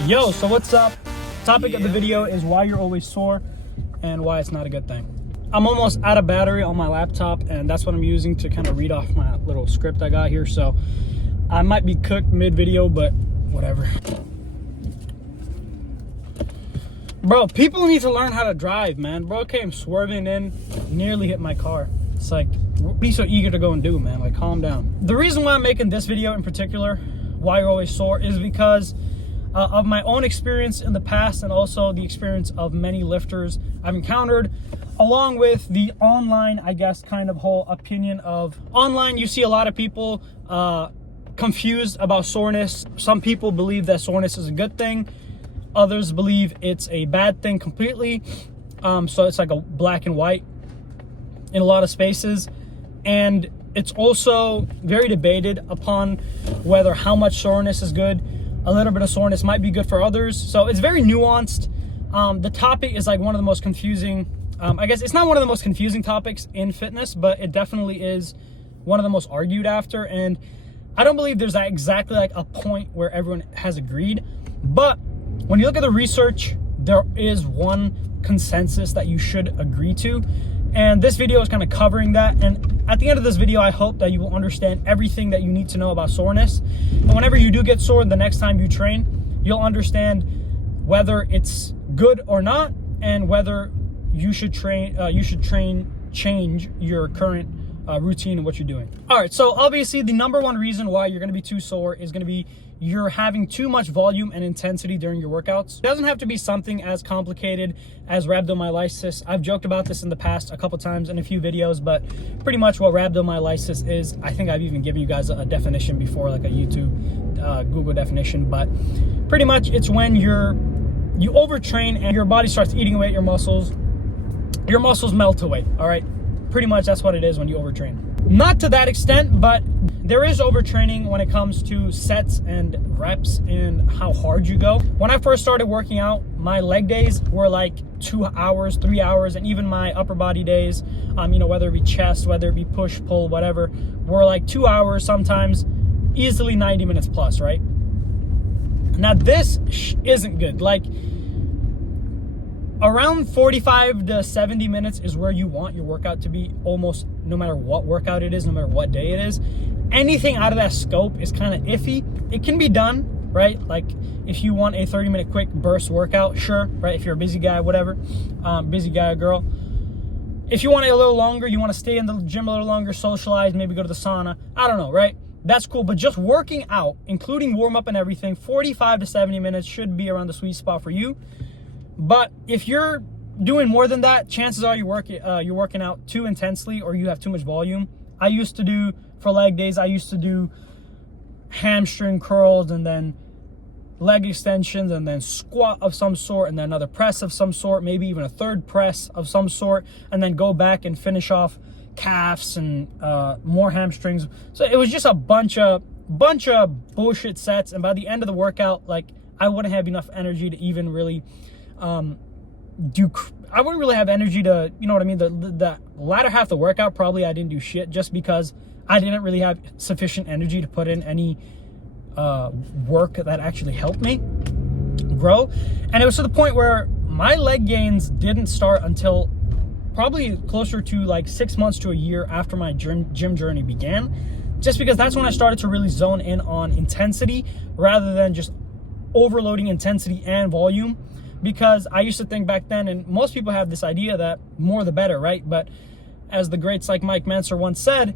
Yo, so what's up? Topic of the video is why you're always sore and why it's not a good thing. I'm almost out of battery on my laptop, and that's what I'm using to kind of read off my little script I got here. So I might be cooked mid-video, but whatever. Bro, people need to learn how to drive, man. Bro came swerving in, nearly hit my car. It's like, be so eager to go and do, man. Like, calm down. The reason why I'm making this video in particular, why you're always sore, is because of my own experience in the past, and also the experience of many lifters I've encountered, along with the online, I guess, kind of whole opinion of online. You see a lot of people confused about soreness. Some people believe that soreness is a good thing. Others believe it's a bad thing completely. So it's like a black and white in a lot of spaces. And it's also very debated upon whether how much soreness is good. A little bit of soreness might be good for others. So it's very nuanced. The topic is like one of the most confusing, I guess it's not one of the most confusing topics in fitness, but it definitely is one of the most argued after. And I don't believe there's exactly like a point where everyone has agreed. But when you look at the research, there is one consensus that you should agree to. And this video is kind of covering that. And at the end of this video, I hope that you will understand everything that you need to know about soreness. And whenever you do get sore, the next time you train, you'll understand whether it's good or not, and whether you should change your current routine and what you're doing. All right, so obviously the number one reason why you're gonna be too sore is gonna be you're having too much volume and intensity during your workouts. It doesn't have to be something as complicated as rhabdomyolysis. I've joked about this in the past a couple times in a few videos, but pretty much what rhabdomyolysis is, I think I've even given you guys a definition before, like a YouTube, Google definition, but pretty much it's when you overtrain and your body starts eating away at your muscles melt away, all right? Pretty much that's what it is when you overtrain. Not to that extent, but there is overtraining when it comes to sets and reps and how hard you go. When I first started working out, my leg days were like 2 hours, 3 hours, and even my upper body days, whether it be chest, whether it be push, pull, whatever, were like 2 hours, sometimes easily 90 minutes plus, right? Now this isn't good. Like, around 45 to 70 minutes is where you want your workout to be, almost no matter what workout it is, no matter what day it is. Anything out of that scope is kind of iffy. It can be done, right? Like if you want a 30-minute quick burst workout, sure, right? If you're a busy guy, whatever, busy guy or girl. If you want it a little longer, you want to stay in the gym a little longer, socialize, maybe go to the sauna, I don't know, right? That's cool, but just working out, including warm up and everything, 45 to 70 minutes should be around the sweet spot for you. But if you're doing more than that, chances are you're working out too intensely or you have too much volume. I used to do, for leg days, I used to do hamstring curls and then leg extensions and then squat of some sort and then another press of some sort, maybe even a third press of some sort, and then go back and finish off calves and more hamstrings. So it was just a bunch of bullshit sets, and by the end of the workout, like, I wouldn't have enough energy to even really I wouldn't really have energy to, you know what I mean? The latter half of the workout, probably I didn't do shit just because I didn't really have sufficient energy to put in any work that actually helped me grow. And it was to the point where my leg gains didn't start until probably closer to like 6 months to a year after my gym journey began, just because that's when I started to really zone in on intensity rather than just overloading intensity and volume. Because I used to think back then, and most people have this idea that more the better, right? But as the greats like Mike Mentzer once said,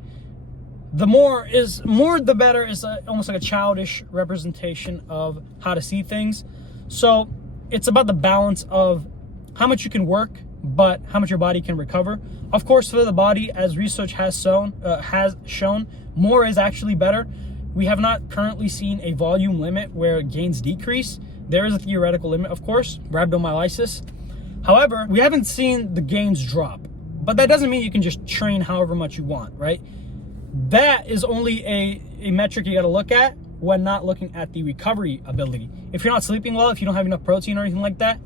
the more the better is almost like a childish representation of how to see things. So it's about the balance of how much you can work, but how much your body can recover. Of course, for the body, as research has shown, more is actually better. We have not currently seen a volume limit where gains decrease. There is a theoretical limit, of course, rhabdomyolysis. However, we haven't seen the gains drop. But that doesn't mean you can just train however much you want, right? That is only a metric you got to look at when not looking at the recovery ability. If you're not sleeping well, if you don't have enough protein or anything like that,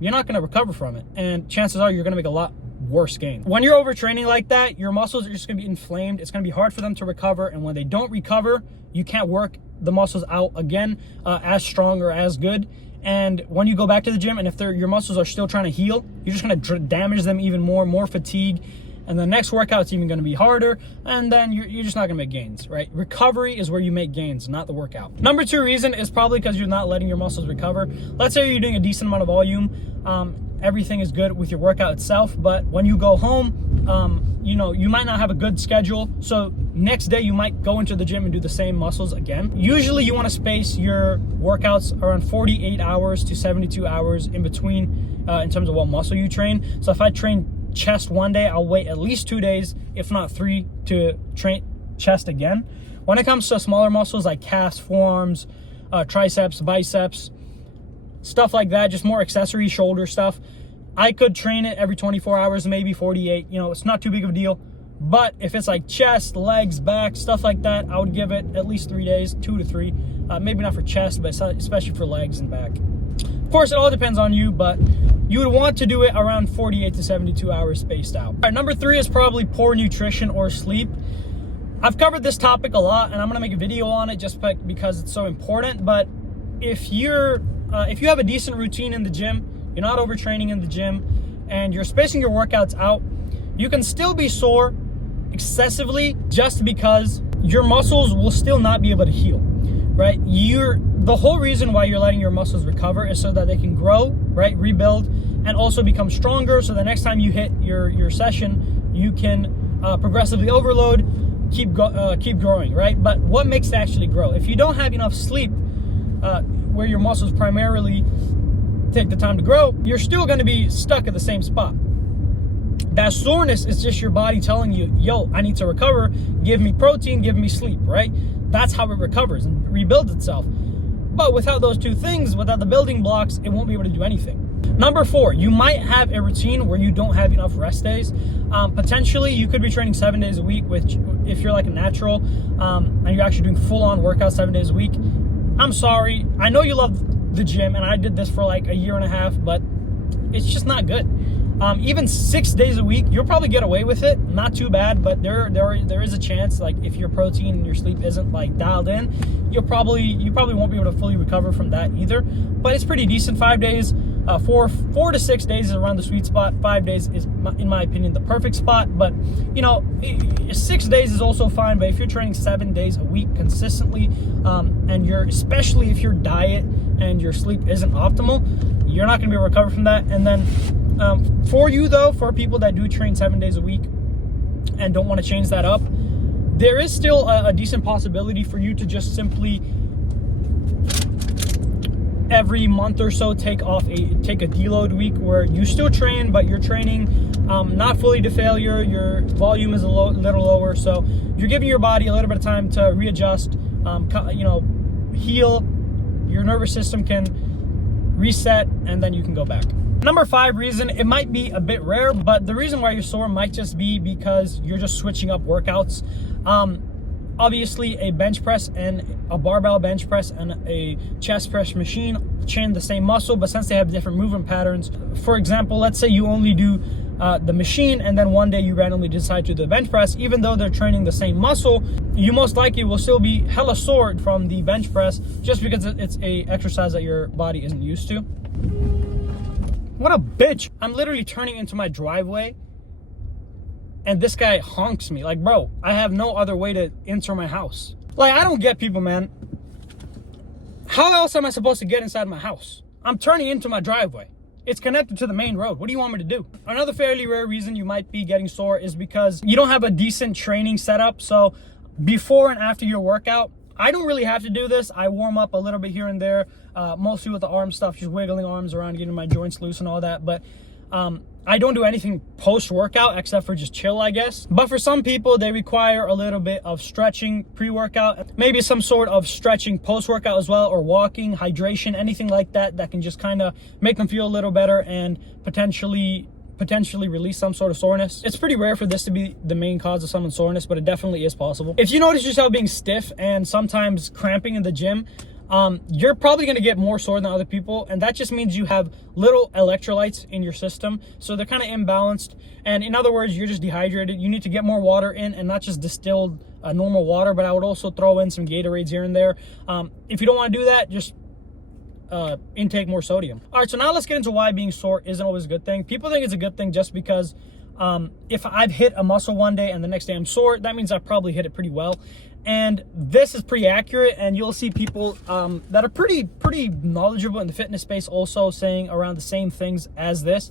you're not going to recover from it. And chances are you're going to make a lot worse gain. When you're overtraining like that, your muscles are just gonna be inflamed. It's gonna be hard for them to recover. And when they don't recover, you can't work the muscles out again as strong or as good. And when you go back to the gym, and if your muscles are still trying to heal, you're just gonna damage them even more fatigue. And the next workout's even gonna be harder, and then you're just not gonna make gains, right? Recovery is where you make gains, not the workout. Number 2 reason is probably because you're not letting your muscles recover. Let's say you're doing a decent amount of volume, everything is good with your workout itself, but when you go home, you might not have a good schedule, so next day you might go into the gym and do the same muscles again. Usually you wanna space your workouts around 48 hours to 72 hours in between in terms of what muscle you train. So if I train chest one day, I'll wait at least 2 days, if not 3, to train chest again. When it comes to smaller muscles like calves, forearms, triceps, biceps, stuff like that, just more accessory shoulder stuff, I could train it every 24 hours, maybe 48. It's not too big of a deal. But if it's like chest, legs, back, stuff like that, I would give it at least 3 days, 2 to 3. Maybe not for chest, but especially for legs and back. Of course, it all depends on you, but you would want to do it around 48 to 72 hours spaced out. All right, number 3 is probably poor nutrition or sleep. I've covered this topic a lot, and I'm gonna make a video on it just because it's so important. But if you have a decent routine in the gym, you're not overtraining in the gym, and you're spacing your workouts out, you can still be sore excessively just because your muscles will still not be able to heal, right? The whole reason why you're letting your muscles recover is so that they can grow, right, rebuild, and also become stronger, so the next time you hit your session, you can progressively overload, keep growing, right? But what makes it actually grow? If you don't have enough sleep, where your muscles primarily take the time to grow, you're still going to be stuck at the same spot. That soreness is just your body telling you, yo, I need to recover, give me protein, give me sleep, right? That's how it recovers and rebuilds itself. But without those 2 things, without the building blocks, it won't be able to do anything. Number 4, you might have a routine where you don't have enough rest days. Potentially, you could be training 7 days a week, which if you're like a natural and you're actually doing full-on workouts 7 days a week, I'm sorry. I know you love the gym, and I did this for like a year and a half, but it's just not good. Even 6 days a week, you'll probably get away with it. Not too bad, but there is a chance, like if your protein and your sleep isn't like dialed in, you probably won't be able to fully recover from that either. But it's pretty decent. 5 days, 4 to 6 days is around the sweet spot. 5 days is, in my opinion, the perfect spot. But 6 days is also fine. But if you're training 7 days a week consistently, and especially if your diet and your sleep isn't optimal, you're not going to be able to recover from that. And then for people that do train 7 days a week and don't want to change that up, there is still a decent possibility for you to just simply every month or so take a deload week where you still train, but you're training not fully to failure. Your volume is a little lower, so you're giving your body a little bit of time to readjust, heal. Your nervous system can reset, and then you can go back. Number 5 reason, it might be a bit rare, but the reason why you're sore might just be because you're just switching up workouts. Obviously, a bench press and a barbell bench press and a chest press machine train the same muscle, but since they have different movement patterns, for example, let's say you only do the machine, and then one day you randomly decide to do the bench press. Even though they're training the same muscle, you most likely will still be hella sore from the bench press just because it's a exercise that your body isn't used to. What a bitch. I'm literally turning into my driveway and this guy honks me. Like, bro, I have no other way to enter my house. Like, I don't get people, man. How else am I supposed to get inside my house? I'm turning into my driveway. It's connected to the main road. What do you want me to do? Another fairly rare reason you might be getting sore is because you don't have a decent training setup. So before and after your workout, I don't really have to do this. I warm up a little bit here and there, mostly with the arm stuff, just wiggling arms around, getting my joints loose and all that. But I don't do anything post-workout except for just chill, I guess. But for some people, they require a little bit of stretching pre-workout, maybe some sort of stretching post-workout as well, or walking, hydration, anything like that that can just kind of make them feel a little better and potentially release some sort of soreness. It's pretty rare for this to be the main cause of someone's soreness, but it definitely is possible. If you notice yourself being stiff and sometimes cramping in the gym, you're probably going to get more sore than other people, and that just means you have little electrolytes in your system, so they're kind of imbalanced. And in other words, you're just dehydrated. You need to get more water in, and not just distilled normal water, but I would also throw in some Gatorades here and there. If you don't want to do that, just intake more sodium. All right, so now let's get into why being sore isn't always a good thing. People think it's a good thing just because if I've hit a muscle one day and the next day I'm sore, that means I probably hit it pretty well. And this is pretty accurate, and you'll see people that are pretty knowledgeable in the fitness space also saying around the same things as this.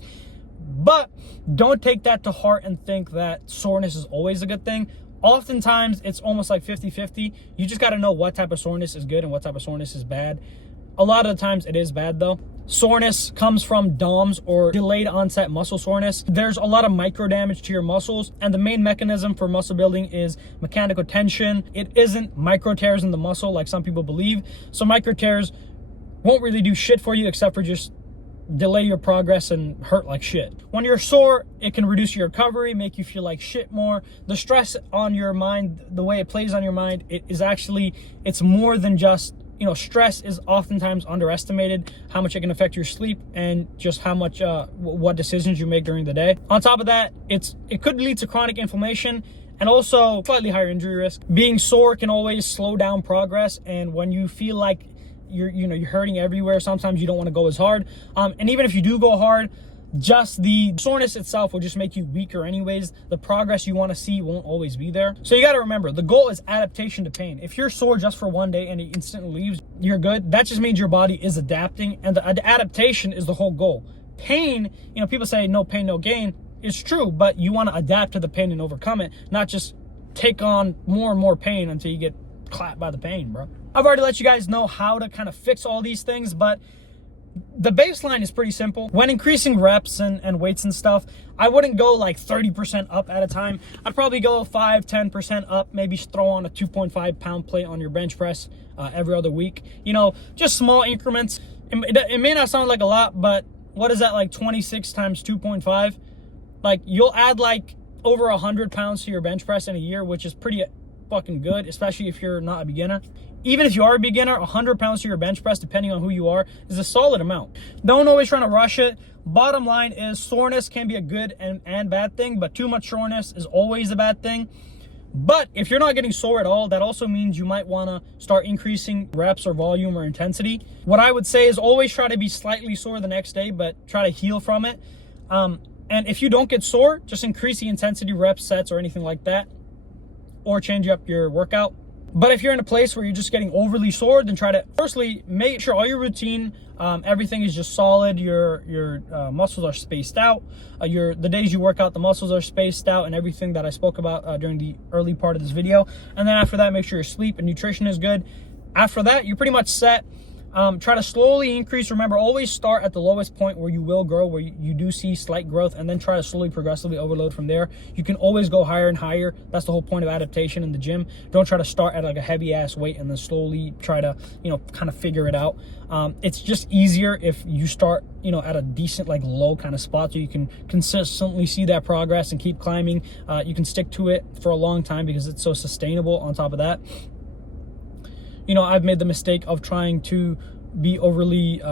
But don't take that to heart and think that soreness is always a good thing. Oftentimes, it's almost like 50-50. You just got to know what type of soreness is good and what type of soreness is bad. A lot of the times it is bad though. Soreness comes from DOMS, or delayed onset muscle soreness. There's a lot of micro damage to your muscles, and the main mechanism for muscle building is mechanical tension. It isn't micro tears in the muscle like some people believe. So micro tears won't really do shit for you except for just delay your progress and hurt like shit. When you're sore, it can reduce your recovery, make you feel like shit more. The stress on your mind, the way it plays on your mind, it's more than just, you know, stress is oftentimes underestimated, how much it can affect your sleep and just how much, what decisions you make during the day. On top of that, it could lead to chronic inflammation and also slightly higher injury risk. Being sore can always slow down progress, and when you feel like you're hurting everywhere, sometimes you don't want to go as hard. And even if you do go hard, just the soreness itself will just make you weaker anyways. The progress you want to see won't always be there. So you got to remember, the goal is adaptation to pain. If you're sore just for one day and it instantly leaves, you're good. That just means your body is adapting, and the adaptation is the whole goal. Pain, you know, people say no pain, no gain. It's true, but you want to adapt to the pain and overcome it, not just take on more and more pain until you get clapped by the pain, bro. I've already let you guys know how to kind of fix all these things, but the baseline is pretty simple. When increasing reps and weights and stuff, I wouldn't go like 30% up at a time. I'd probably go 5-10% up, maybe throw on a 2.5 pound plate on your bench press every other week. You know, just small increments. It may not sound like a lot, but what is that, like 26 times 2.5? Like, you'll add like over 100 pounds to your bench press in a year, which is pretty fucking good, especially if you're not a beginner. Even if you are a beginner, 100 pounds to your bench press, depending on who you are, is a solid amount. Don't always try to rush it. Bottom line is, soreness can be a good and bad thing, but too much soreness is always a bad thing. But if you're not getting sore at all, that also means you might want to start increasing reps or volume or intensity. What I would say is always try to be slightly sore the next day, but try to heal from it. And if you don't get sore, just increase the intensity, reps, sets, or anything like that, or change up your workout. But if you're in a place where you're just getting overly sore, then try to firstly make sure all your routine, everything is just solid. Your muscles are spaced out. The days you work out, the muscles are spaced out, and everything that I spoke about during the early part of this video. And then after that, make sure your sleep and nutrition is good. After that, you're pretty much set. Try to slowly increase. Remember, always start at the lowest point where you will grow, where you do see slight growth, and then try to slowly, progressively overload from there. You can always go higher and higher. That's the whole point of adaptation in the gym. Don't try to start at like a heavy ass weight and then slowly try to, you know, kind of figure it out. It's just easier if you start, you know, at a decent, like low kind of spot, so you can consistently see that progress and keep climbing. You can stick to it for a long time because it's so sustainable. On top of that, you know, I've made the mistake of trying to be overly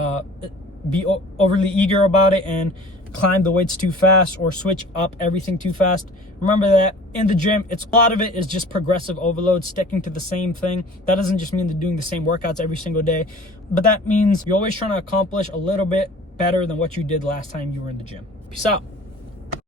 eager about it and climb the weights too fast or switch up everything too fast. Remember that in the gym, a lot of it is just progressive overload, sticking to the same thing. That doesn't just mean they're doing the same workouts every single day, but that means you're always trying to accomplish a little bit better than what you did last time you were in the gym. Peace out.